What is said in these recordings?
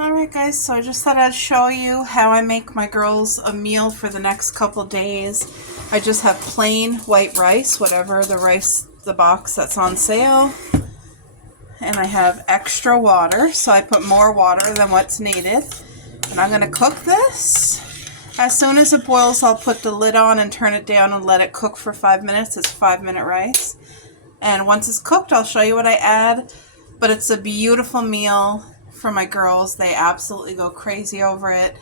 Alright guys, so I just thought I'd show you how I make my girls a meal for the next couple days. I just have plain white rice, whatever the rice, the box that's on sale. And I have extra water, so I put more water than what's needed. And I'm going to cook this. As soon as it boils, I'll put the lid on and turn it down and let it cook for 5 minutes. It's 5-minute rice. And once it's cooked, I'll show you what I add. But it's a beautiful meal for my girls. They absolutely go crazy over it.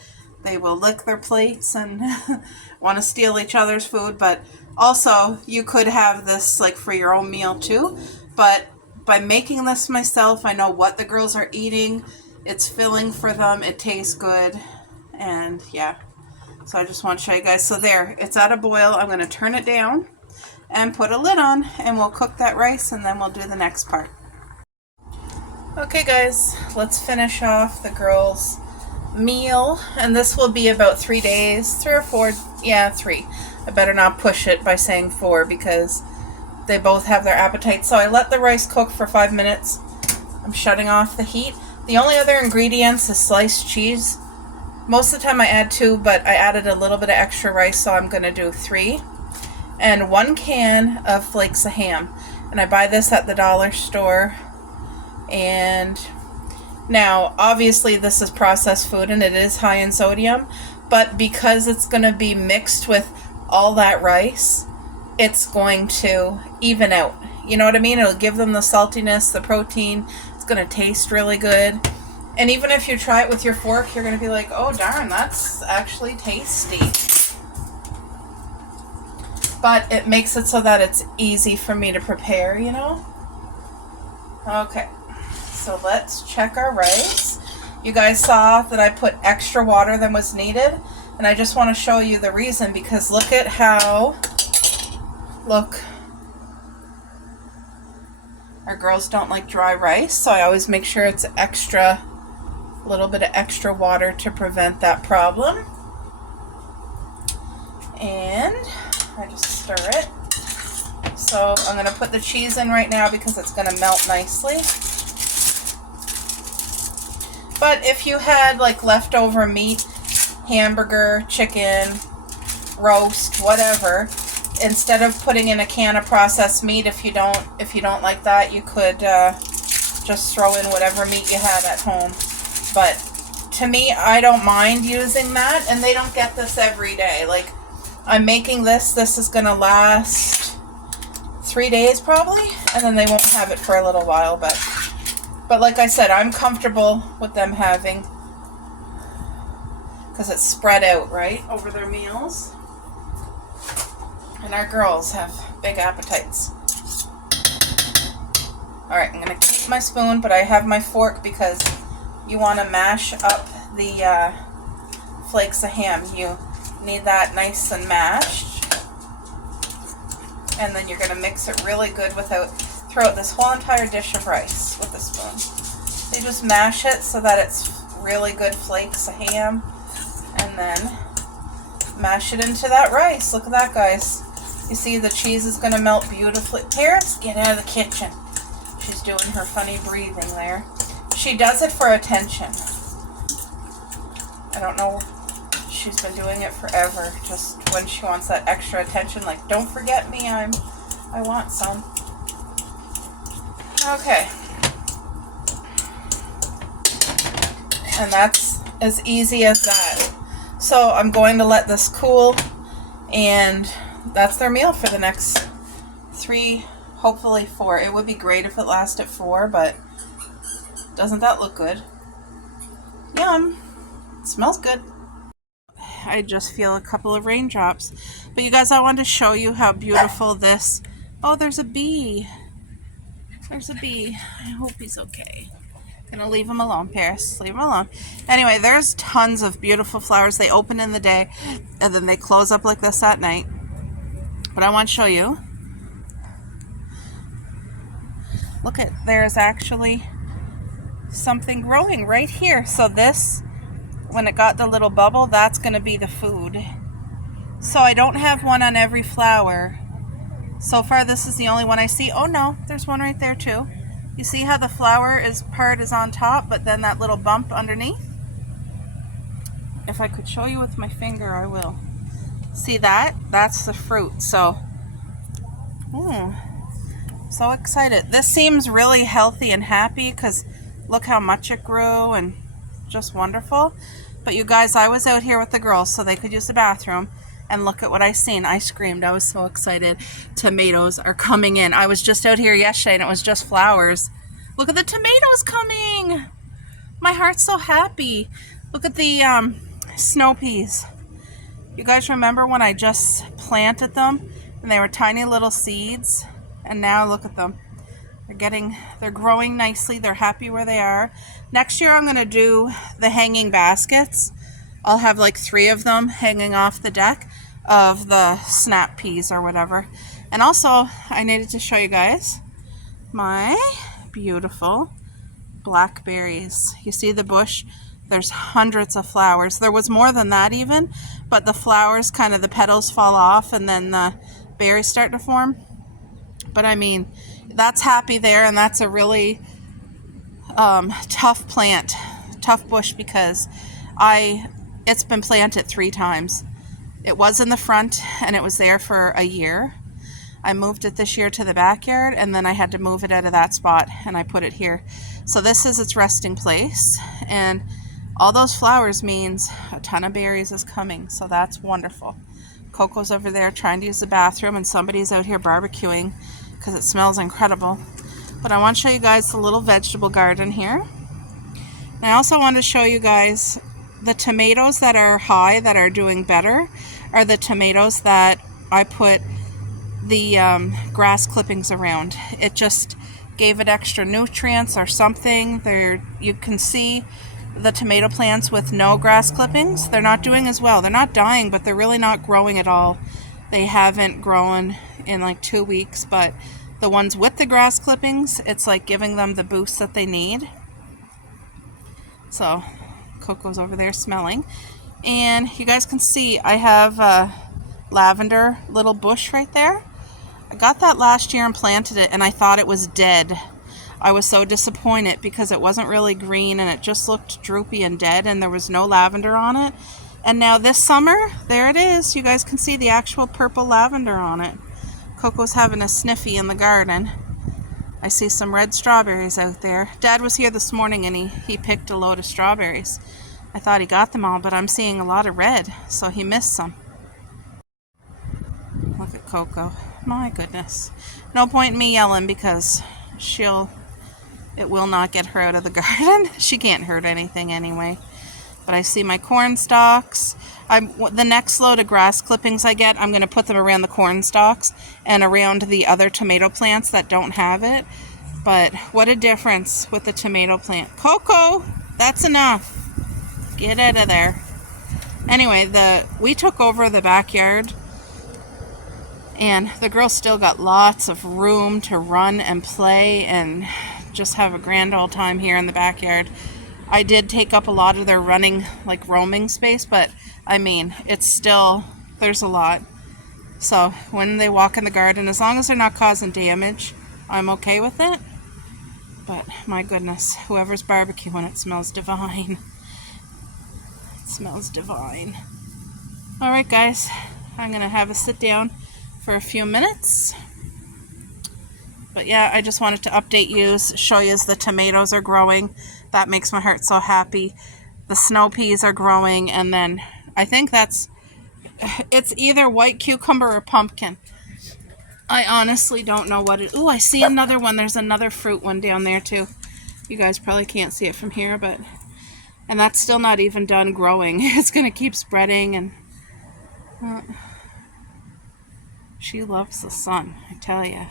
They will lick their plates and want to steal each other's food. But also, you could have this like for your own meal too. But by making this myself, I know what the girls are eating. It's filling for them. It tastes good. And yeah. So I just want to show you guys. So there, it's at a boil. I'm going to turn it down and put a lid on, and we'll cook that rice, and then we'll do the next part. Okay guys, let's finish off the girls' meal, and this will be about 3 days, 3 or 4, yeah, 3. I better not push it by saying 4 because they both have their appetite. So I let the rice cook for 5 minutes. I'm shutting off the heat. The only other ingredients is sliced cheese. Most of the time I add 2, but I added a little bit of extra rice, so I'm going to do 3. And 1 can of flakes of ham. And I buy this at the dollar store. And now obviously this is processed food and it is high in sodium, but because it's going to be mixed with all that rice, it's going to even out. You know what I mean? It'll give them the saltiness, the protein. It's going to taste really good. And even if you try it with your fork, you're going to be like, oh darn, that's actually tasty. But it makes it so that it's easy for me to prepare, you know? Okay. So let's check our rice. You guys saw that I put extra water than was needed. And I just want to show you the reason, because look at how, look. Our girls don't like dry rice, so I always make sure it's extra, a little bit of extra water to prevent that problem. And I just stir it. So I'm going to put the cheese in right now because it's going to melt nicely. But if you had like leftover meat, hamburger, chicken, roast, whatever, instead of putting in a can of processed meat, if you don't like that, you could just throw in whatever meat you had at home. But to me, I don't mind using that, and they don't get this every day. Like, I'm making this is going to last 3 days probably, and then they won't have it for a little while, but like I said, I'm comfortable with them having, because it's spread out, right, over their meals. And our girls have big appetites. Alright, I'm going to keep my spoon, but I have my fork because you want to mash up the flakes of ham. You need that nice and mashed. And then you're going to mix it really good throughout this whole entire dish of rice with the spoon. So you just mash it so that it's really good flakes of ham, and then mash it into that rice. Look at that, guys. You see the cheese is going to melt beautifully. Paris, get out of the kitchen. She's doing her funny breathing there. She does it for attention. I don't know. She's been doing it forever. Just when she wants that extra attention, like, don't forget me, I want some. Okay. And that's as easy as that. So I'm going to let this cool, and that's their meal for the next 3, hopefully 4. It would be great if it lasted 4, but doesn't that look good? Yum. It smells good. I just feel a couple of raindrops. But you guys, I wanted to show you how beautiful this... Oh, there's a bee. There's a bee. I hope he's okay. Gonna leave him alone, Paris. Leave him alone. Anyway, there's tons of beautiful flowers. They open in the day, and then they close up like this at night. But I want to show you. Look at, there's actually something growing right here. So this, when it got the little bubble, that's going to be the food. So I don't have one on every flower. So far, this is the only one I see. Oh no, there's one right there too. You see how the flower part is on top, but then that little bump underneath? if I could show you with my finger, I will. See that? That's the fruit. So, so excited. This seems really healthy and happy because look how much it grew and just wonderful. But you guys, I was out here with the girls so they could use the bathroom, and look at what I seen. I screamed. I was so excited. Tomatoes are coming in. I was just out here yesterday and it was just flowers. Look at the tomatoes coming. My heart's so happy. Look at the snow peas. You guys remember when I just planted them and they were tiny little seeds? And now look at them. They're growing nicely. They're happy where they are. Next year I'm going to do the hanging baskets. I'll have like 3 of them hanging off the deck of the snap peas or whatever. And also I needed to show you guys my beautiful blackberries. You see the bush? There's hundreds of flowers. There was more than that even, but the flowers kind of, the petals fall off and then the berries start to form. But I mean, that's happy there, and that's a really tough plant, tough bush, because it's been planted 3 times. It was in the front and it was there for a year. I moved it this year to the backyard, and then I had to move it out of that spot and I put it here. So this is its resting place, and all those flowers means a ton of berries is coming. So that's wonderful. Coco's over there trying to use the bathroom, and somebody's out here barbecuing because it smells incredible. But I want to show you guys the little vegetable garden here. And I also want to show you guys the tomatoes that are high, that are doing better, are the tomatoes that I put the grass clippings around. It just gave it extra nutrients or something. You can see the tomato plants with no grass clippings. They're not doing as well. They're not dying, but they're really not growing at all. They haven't grown in like 2 weeks, but the ones with the grass clippings, it's like giving them the boost that they need. So Coco's over there smelling, and you guys can see I have a lavender little bush right there. I got that last year and planted it, and I thought it was dead. I was so disappointed because it wasn't really green and it just looked droopy and dead, and there was no lavender on it. And now this summer, there it is. You guys can see the actual purple lavender on it. Coco's having a sniffy in the garden. I see some red strawberries out there. Dad was here this morning and he picked a load of strawberries. I thought he got them all, but I'm seeing a lot of red, so he missed some. Look at Coco. My goodness. No point in me yelling because it will not get her out of the garden. She can't hurt anything anyway. But I see my corn stalks. The next load of grass clippings I get, I'm going to put them around the corn stalks and around the other tomato plants that don't have it. But what a difference with the tomato plant. Coco, that's enough. Get out of there. Anyway, we took over the backyard, and the girls still got lots of room to run and play and just have a grand old time here in the backyard. I did take up a lot of their running, like roaming space, but I mean, it's still, there's a lot. So when they walk in the garden, as long as they're not causing damage, I'm okay with it. But my goodness, whoever's barbecuing, it smells divine. It smells divine. All right, guys, I'm going to have a sit down for a few minutes. But yeah, I just wanted to update you, show you as the tomatoes are growing. That makes my heart so happy. The snow peas are growing, and then I think it's either white cucumber or pumpkin. I honestly don't know what it. Oh, I see another one. There's another fruit one down there too. You guys probably can't see it from here, and that's still not even done growing. It's gonna keep spreading, and she loves the sun, I tell you.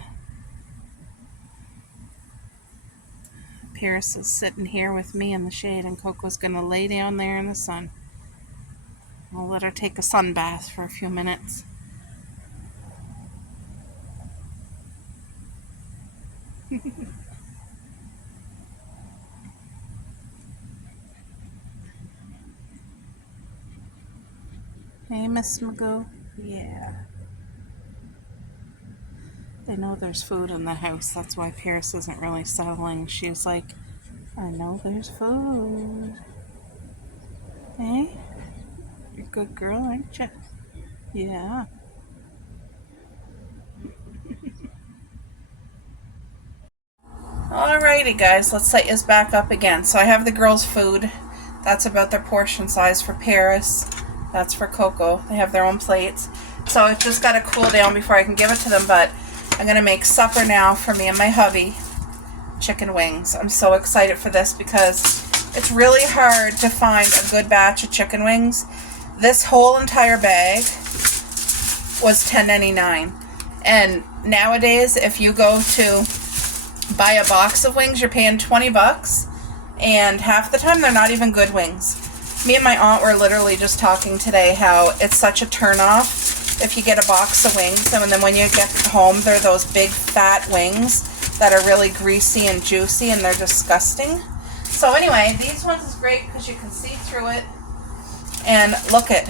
Paris is sitting here with me in the shade, and Coco's gonna lay down there in the sun. I'll let her take a sun bath for a few minutes. Hey, Miss Magoo. Yeah. They know there's food in the house. That's why Paris isn't really settling. She's like, I know there's food. Hey? You're a good girl, aren't you? Yeah. Alrighty guys, let's set this back up again. So I have the girls' food. That's about their portion size for Paris. That's for Coco. They have their own plates. So it's just got to cool down before I can give it to them, but I'm going to make supper now for me and my hubby. Chicken wings. I'm so excited for this because it's really hard to find a good batch of chicken wings. This whole entire bag was $10.99. And nowadays, if you go to buy a box of wings, you're paying 20 bucks, and half the time they're not even good wings. Me and my aunt were literally just talking today how it's such a turnoff if you get a box of wings, and then when you get home, they're those big fat wings that are really greasy and juicy, and they're disgusting. So anyway, these ones is great because you can see through it, and look it,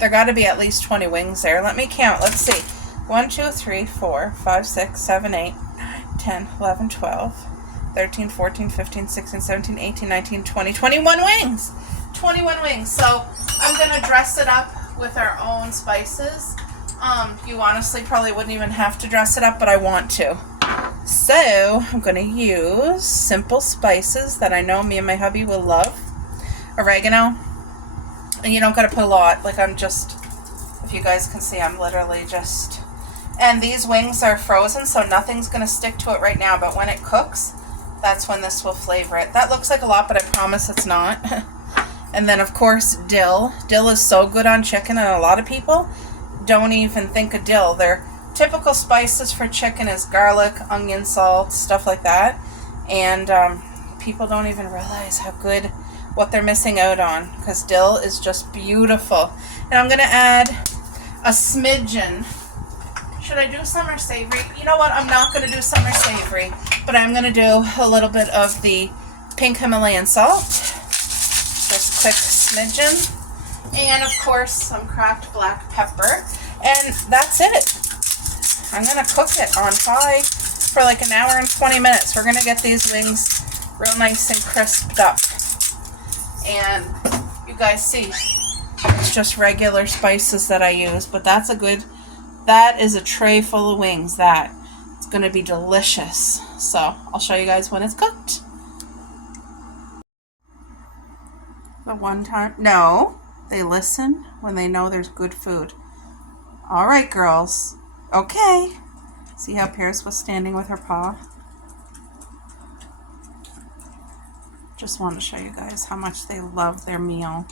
there got to be at least 20 wings there. Let me count. Let's see. 1, 2, 3, 4, 5, 6, 7, 8, 9, 10, 11, 12, 13, 14, 15, 16, 17, 18, 19, 20, 21 wings. 21 wings. So I'm going to dress it up with our own spices. You honestly probably wouldn't even have to dress it up, but I want to. So I'm going to use simple spices that I know me and my hubby will love. Oregano. And you don't got to put a lot. Like I'm just, if you guys can see, I'm literally just... And these wings are frozen, so nothing's going to stick to it right now. But when it cooks, that's when this will flavor it. That looks like a lot, but I promise it's not. And then, of course, dill. Dill is so good on chicken, and a lot of people don't even think of dill. Their typical spices for chicken is garlic, onion, salt, stuff like that. And people don't even realize how good, what they're missing out on, because dill is just beautiful. And I'm going to add a smidgen. Should I do summer savory? You know what? I'm not going to do summer savory, but I'm going to do a little bit of the pink Himalayan salt. Just quick smidgen. And of course, some cracked black pepper. And that's it. I'm going to cook it on high for like an hour and 20 minutes. We're going to get these wings real nice and crisped up. And you guys see, it's just regular spices that I use, but that's a good... That is a tray full of wings. That it's going to be delicious. So I'll show you guys when it's cooked. The one time, no, they listen when they know there's good food. All right, girls. Okay. See how Paris was standing with her paw? Just want to show you guys how much they love their meal.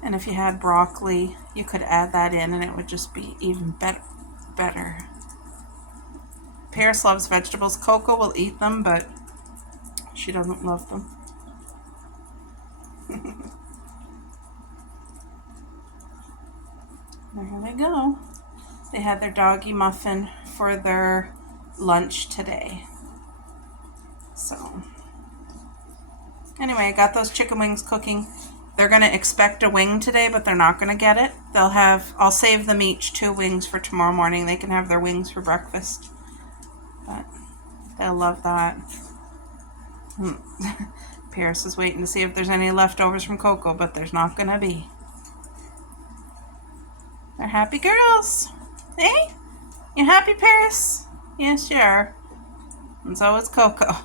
And if you had broccoli, you could add that in and it would just be even better. Paris loves vegetables. Coco will eat them, but she doesn't love them. There they go. They had their doggy muffin for their lunch today. So, anyway, I got those chicken wings cooking. They're going to expect a wing today, but they're not going to get it. They'll have, I'll save them each 2 wings for tomorrow morning. They can have their wings for breakfast. But they'll love that. Paris is waiting to see if there's any leftovers from Coco, but there's not going to be. They're happy girls. Hey? You happy, Paris? Yes, you are. And so is Coco.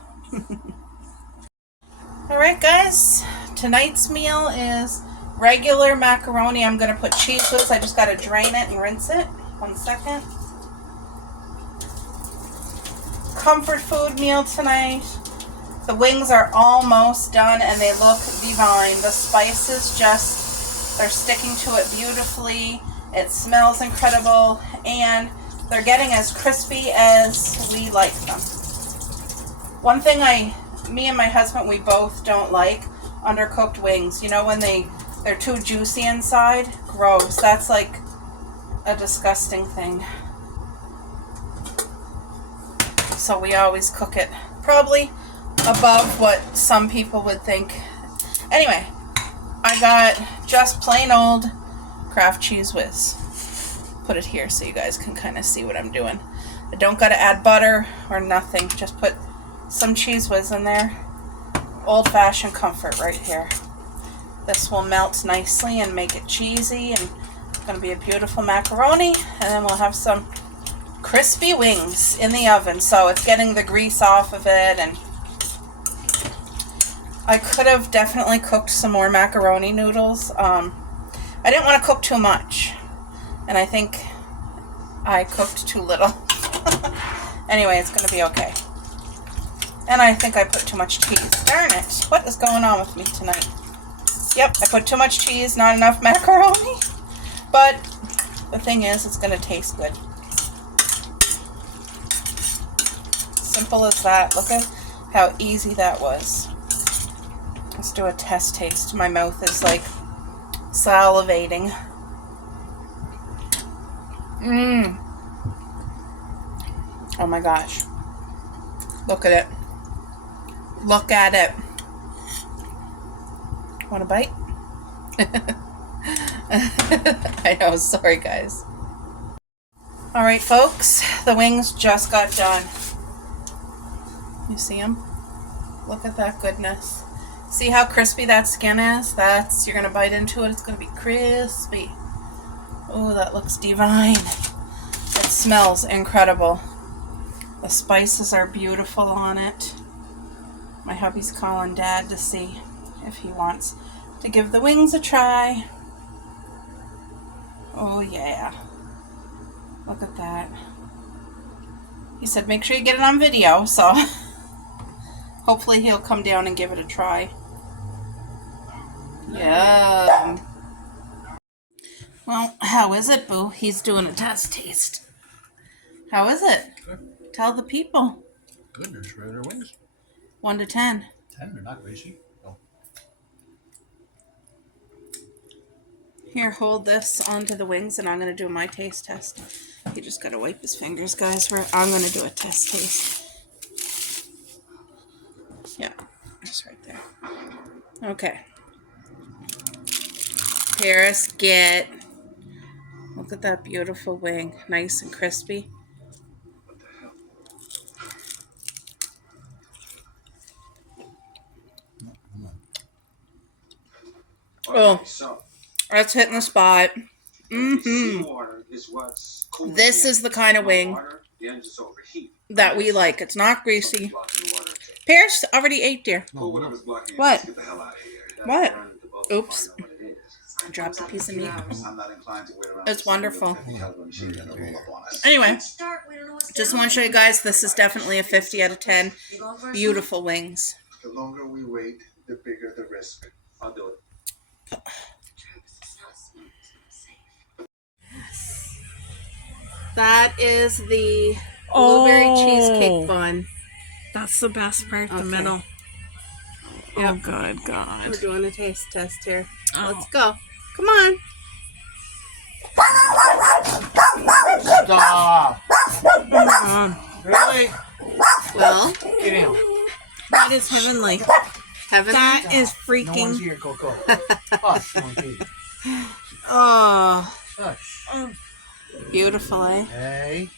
Alright, guys. Tonight's meal is regular macaroni. I'm going to put cheese whiz. I just got to drain it and rinse it. 1 second. Comfort food meal tonight. The wings are almost done and they look divine. The spices just, they're sticking to it beautifully. It smells incredible and they're getting as crispy as we like them. One thing me and my husband, we both don't like undercooked wings. You know when they're too juicy inside? Gross. That's like a disgusting thing. So we always cook it probably above what some people would think. Anyway, I got just plain old Kraft Cheese Whiz. Put it here so you guys can kind of see what I'm doing. I don't got to add butter or nothing. Just put some Cheese Whiz in there. old-fashioned comfort right here. This will melt nicely and make it cheesy, and it's going to be a beautiful macaroni, and then we'll have some crispy wings in the oven. So it's getting the grease off of it, and I could have definitely cooked some more macaroni noodles. I didn't want to cook too much, and I think I cooked too little. Anyway, it's going to be okay. And I think I put too much cheese. Darn it. What is going on with me tonight? Yep, I put too much cheese, not enough macaroni. But the thing is, it's going to taste good. Simple as that. Look at how easy that was. Let's do a test taste. My mouth is like salivating. Mmm. Oh my gosh. Look at it. Look at it. Want a bite? I know, sorry guys. Alright folks, the wings just got done. You see them? Look at that goodness. See how crispy that skin is? You're going to bite into it, it's going to be crispy. Oh, that looks divine. It smells incredible. The spices are beautiful on it. My hubby's calling Dad to see if he wants to give the wings a try. Oh yeah. Look at that. He said make sure you get it on video, so hopefully he'll come down and give it a try. Yum. Well, how is it, Boo? He's doing a test taste. How is it? Good. Tell the people. Good, there's regular wings. 1 to 10. 10, they're not greasy. No. Here, hold this onto the wings, and I'm going to do my taste test. He just got to wipe his fingers, guys. I'm going to do a test taste. Yeah, just right there. Okay. Paris, get. Look at that beautiful wing. Nice and crispy. Oh, that's hitting the spot. This is the kind of wing that we like. It's not greasy. Paris already ate, dear. What? What? Oops. I dropped a piece of meat. It's wonderful. Anyway, just want to show you guys, this is definitely a 50 out of 10. Beautiful wings. The longer we wait, the bigger the risk. I'll do it. That is the blueberry cheesecake bun. That's the best part, the middle. Yep. Oh, good God. We're doing a taste test here. Oh. Let's go. Come on. Stop! Oh, my God. Really? Well, Get him. That is heavenly. heaven. That is No one's freaking... here, Coco. Hush, monkey. Oh, Hush. beautiful, eh? Hey.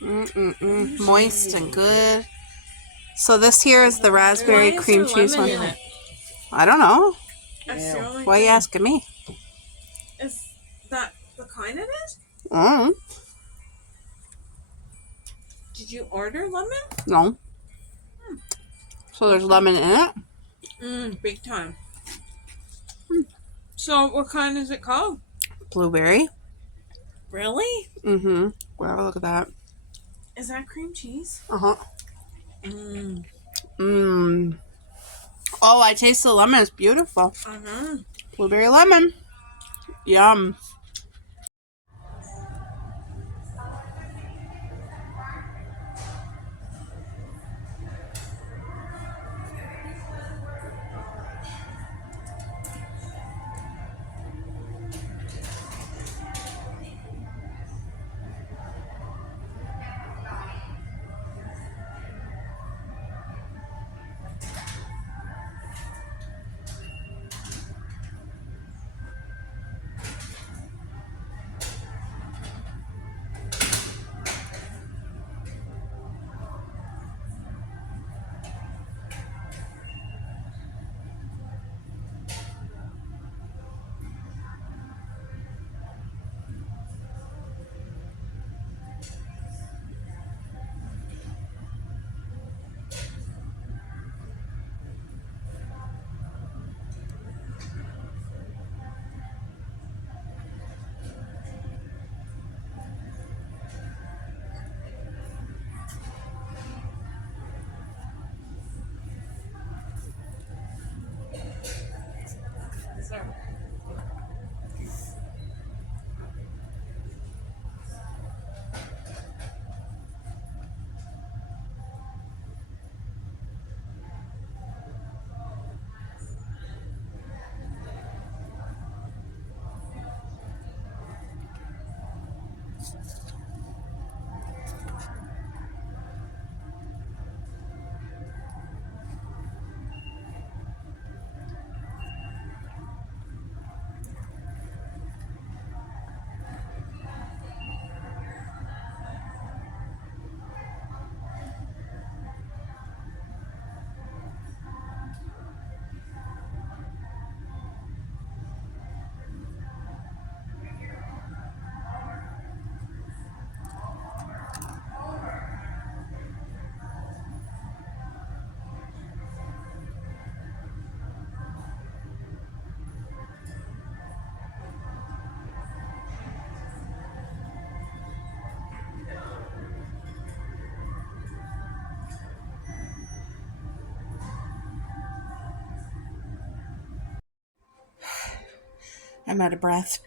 Moist and good. So this here is the raspberry Why is cream there cheese lemon one. in it? I don't know. That's the only Why are you thing. asking me? Is that the kind it is? Did you order lemon? No. So there's lemon in it. Big time. So what kind is it called? Blueberry. Really? Wow, look at that. Is that cream cheese? Uh-huh. Mmm. Oh, I taste the lemon. It's beautiful. Blueberry lemon. Yum. I'm out of breath.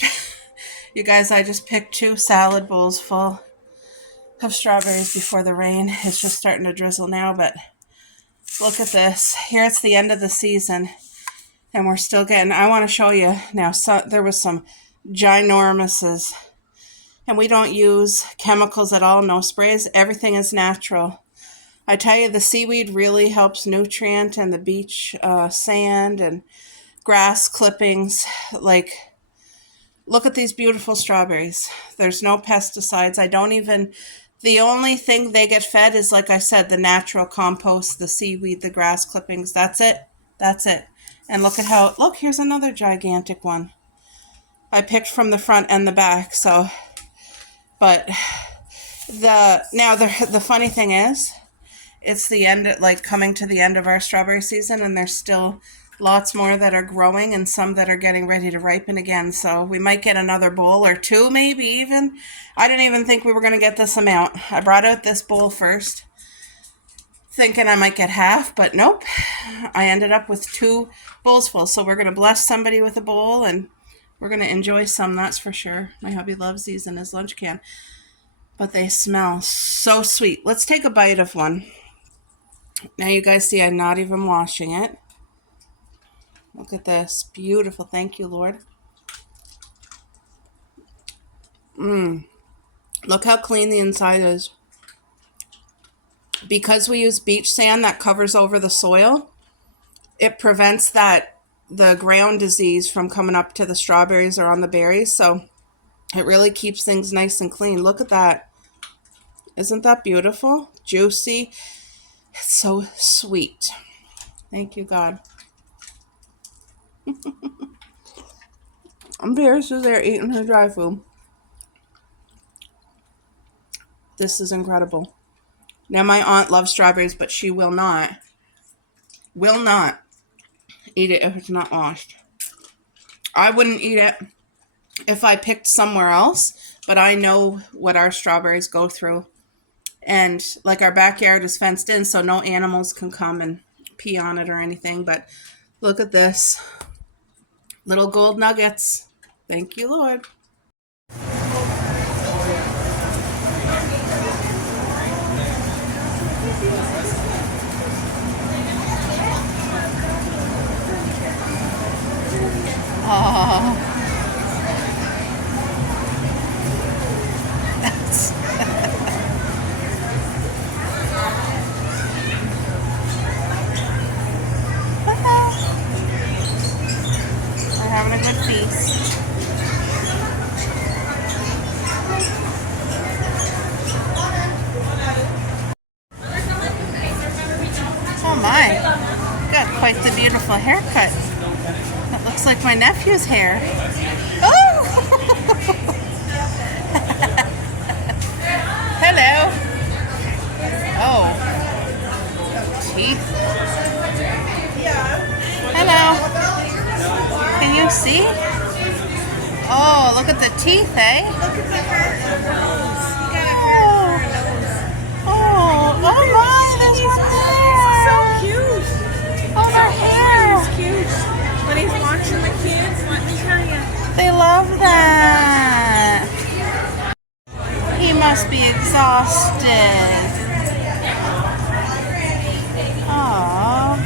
You guys, I just picked 2 salad bowls full of strawberries before the rain. It's just starting to drizzle now, but look at this. Here it's the end of the season, and we're still getting, I want to show you now, so there was some ginormouses, and we don't use chemicals at all, no sprays. Everything is natural. I tell you, the seaweed really helps nutrient, and the beach sand and grass clippings. Like, look at these beautiful strawberries. There's no pesticides. The only thing they get fed is, like I said, the natural compost, the seaweed, the grass clippings. That's it. That's it. And look at how, look, here's another gigantic one. I picked from the front and the back, so, but the funny thing is, it's the end, like coming to the end of our strawberry season, and there's still lots more that are growing and some that are getting ready to ripen again. So we might get another bowl or 2, maybe even. I didn't even think we were going to get this amount. I brought out this bowl first, thinking I might get half, but nope. I ended up with 2 bowls full. So we're going to bless somebody with a bowl, and we're going to enjoy some, that's for sure. My hubby loves these in his lunch can. But they smell so sweet. Let's take a bite of one. Now you guys see I'm not even washing it. Look at this. Beautiful. Thank you, Lord. Look how clean the inside is. Because we use beach sand that covers over the soil, it prevents the ground disease from coming up to the strawberries or on the berries. So it really keeps things nice and clean. Look at that. Isn't that beautiful? Juicy. It's so sweet. Thank you, God. Bears is there eating her dry food. This is incredible. Now, my aunt loves strawberries, but she will not eat it if it's not washed. I wouldn't eat it if I picked somewhere else, but I know what our strawberries go through. And like, our backyard is fenced in, so no animals can come and pee on it or anything. But look at this. Little gold nuggets. Thank you, Lord. Oh. We're having a good feast. Oh my, got quite the beautiful haircut. That looks like my nephew's hair. Oh! Hello. Oh. Teeth. Hello. Can you see? Oh, look at the teeth, eh? Look at the hair. You got a Oh. hair nose. Oh, oh my, there's one there. So cute. Oh, their hair. He's cute. When he's watching the kids, let me tell you. They love that. He must be exhausted. Aww.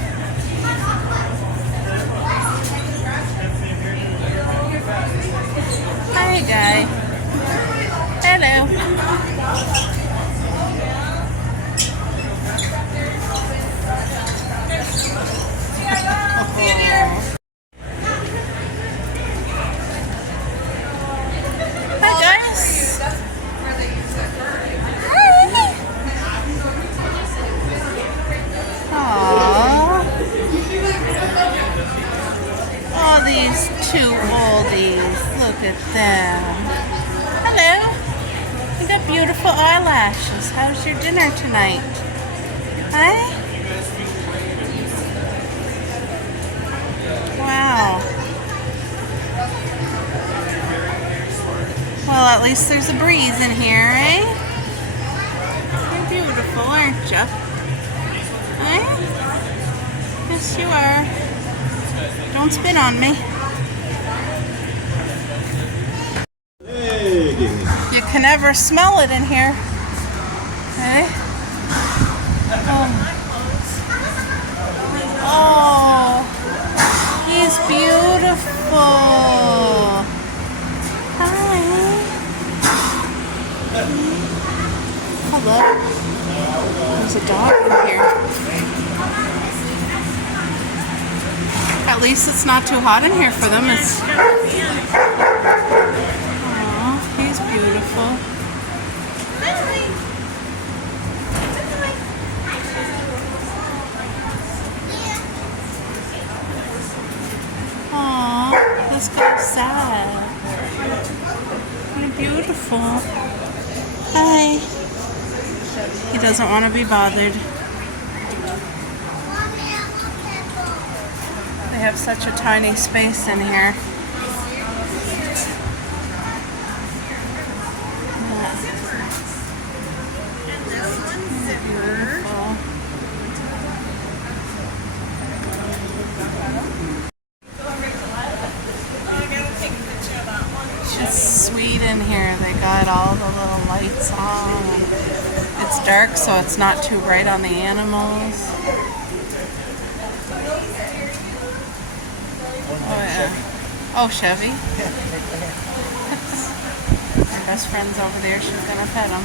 Hi, guy. Hello. two oldies. Look at them. Hello. You got beautiful eyelashes. How's your dinner tonight? Huh? Wow. Well, at least there's a breeze in here, eh? You're beautiful, aren't you? Eh? Yes, you are. Don't spit on me. You can never smell it in here. Eh? Oh, he's beautiful. Hi. Hello. There's a dog in here. At least it's not too hot in here for them. It's. Aw, he's beautiful. Aw, this guy's sad. You're beautiful. Hi. He doesn't want to be bothered. They have such a tiny space in here. Beautiful. It's sweet in here. They got all the little lights on. It's dark, so it's not too bright on the animals. Oh yeah. Oh, Chevy. My best friend's over there. She's gonna pet him.